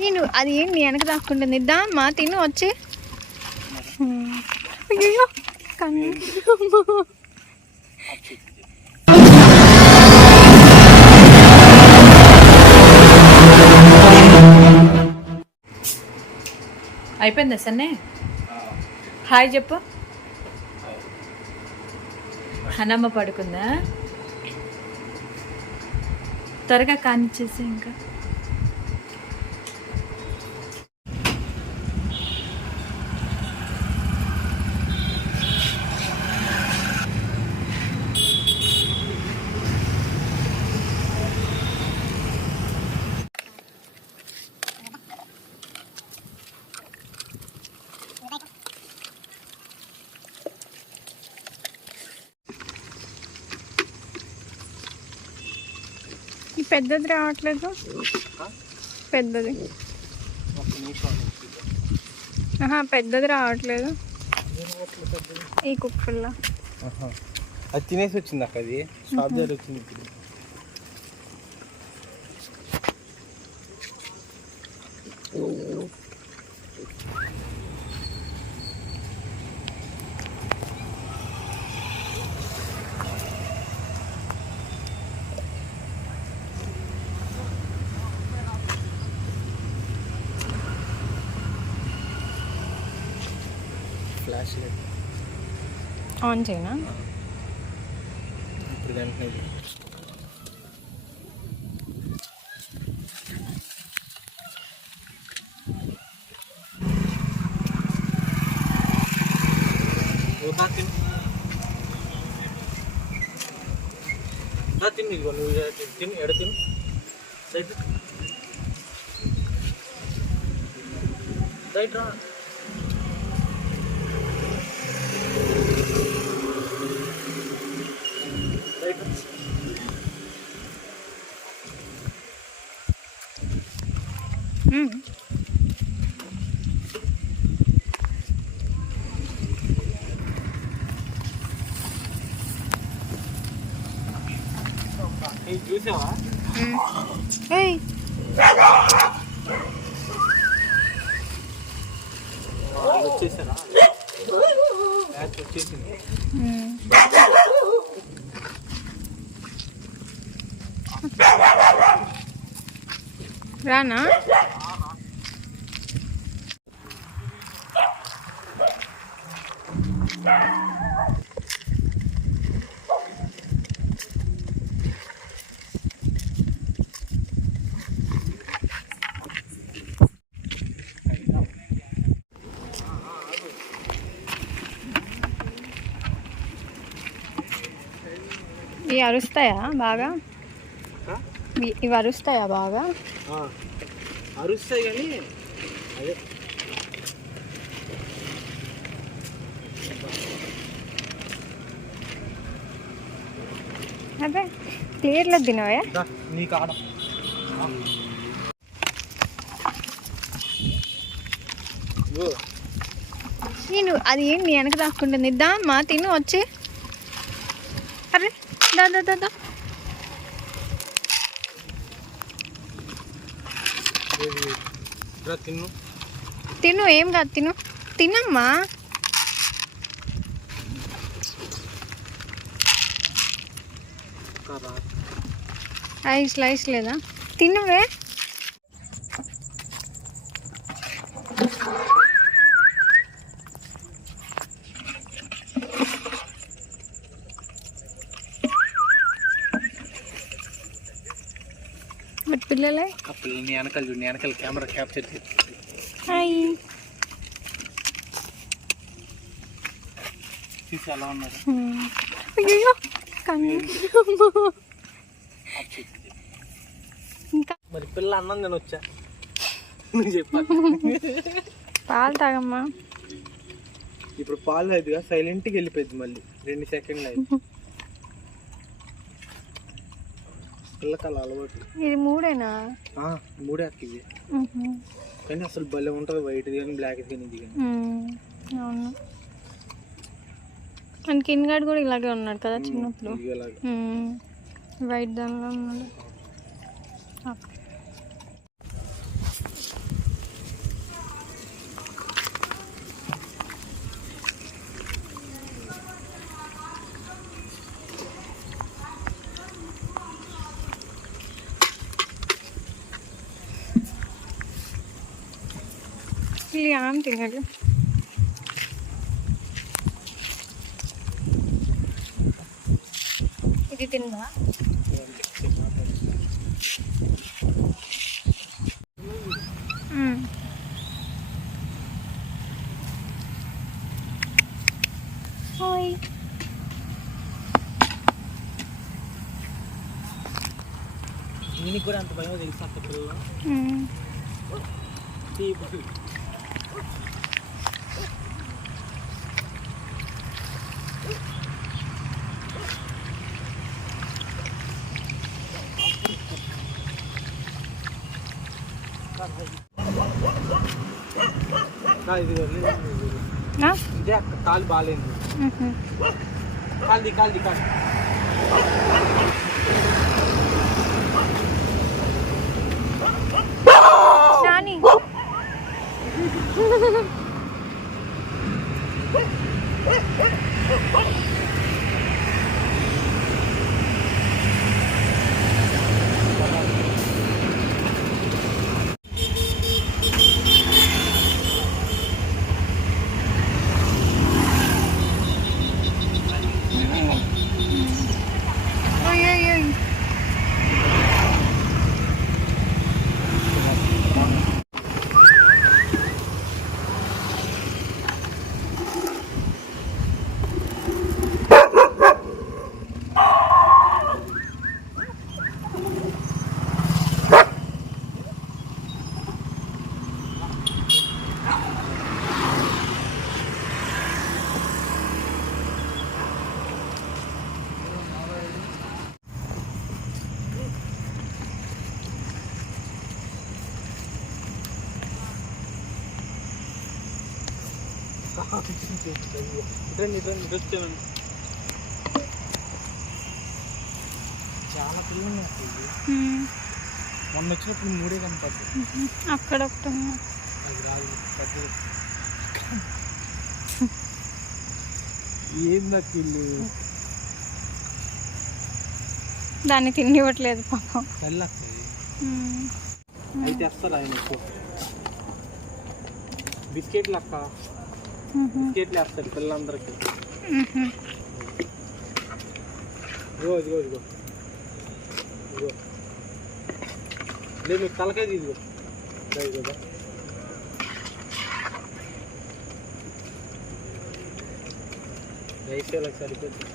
నేను అది ఏంటి వెనక దాక్కుంటుంది? దా మా తిను వచ్చి. అయ్యో కన్ను. అయిపోయిందా సన్నే? హాయ్ చెప్పు. అనమ్మ పడుకుందా? త్వరగా కానిచ్చేసి ఇంకా. పెద్దది రావట్లేదు. పెద్దది. ఆహా పెద్దది రావట్లేదు. ఈ కుక్కల్లో. అది తినేసి వచ్చింది అక్క అది. షాప్ దగ్గర వచ్చింది ఇప్పుడు. ఫ్లాష్ లైట్ ఆన్ చేయనా ఇప్పుడు వెంటనే ఇది. ఓ దా తిను. దా తిను ఇదిగో నువ్వు ఇడ తిను ఎడ తిను సైడ్ సైడ్ రా ఏయ్. వచ్చేసారా మ్యాచ్ వచ్చేసింది మ్మ్. రానా? అరుస్తాయా బాగా? ఇవి- ఇవి అరుస్తాయా బాగా? అరుస్తాయి కానీ అదే. అదే క్లియర్లో తినవే? నీకు ఆడ నేను అది ఏంటి వెనక దాక్కుంటుంది? దా మా తిను వచ్చి. అరే దా దా దా. తిన్ను. తిను ఏం కాదు తిను. తినమ్మా. ఐస్ లైస్ లేదా? తినువే. మరి పిల్లలే. ఆ పిల్లని వెనకాల చూడు వెనకాల కెమెరా క్యాప్చర్ చేసి హాయ్. తీసి ఎలా ఉన్నారు. అయ్యో ఇంకా. మరి పిల్ల అన్నం నేను వచ్చా నువ్వు చెప్పాలి పాలు తాగమ్మా. ఇప్పుడు పాలు లేదుగా సైలెంట్గా వెళ్ళిపోయింది మళ్ళీ. రెండు సెకండ్లు అయింది పిల్లకి అలా అలవాటు. ఇది మూడేనా? ఆ, మూడే అక్క ఇది. కానీ అసలు భలే ఉంటుంది వైట్ కానీ బ్లాక్ కానీ ఇది కానీ. అవును. మన కిన్ గార్డ్ కూడా ఇలాగే ఉన్నాడు కదా చిన్నప్పుడు. వైట్ దానిలో ఉన్నాడు. Kiliam, tinggal yun. Iditin mo ha? Ini kurang tuh banyak dari satu perlu. Hmm. Tiba. ఇది ఇదే అక్క కాలు బాగాలేదు కాల్ది కాల్ది కాదు నాని ఇటండి ఇటండి ఇటు వచ్చానండి చాలా పిల్లలు ఉన్నాయి అక్క ఇవి. హ్మ్. మొన్న వచ్చినప్పుడు మూడే కనపడ్డాయి అక్కడ ఒకటి అది రాదు పెద్దది ఏంది అక్క ఇల్లు దాన్ని తినివ్వట్లేదు పాపం తల్లి అయితే వస్తారా ఆయన బిస్కెట్లు అక్క బిస్కెట్లు వేస్తారు పిల్లలందరికీ. మ్మ్. ఇగో ఇదిగో ఇదిగో. ఇదిగో. లేదు మీకు తలకాయ ఇదిగో ఇదిగో, రైస్ ఇలా సరిపోతుంది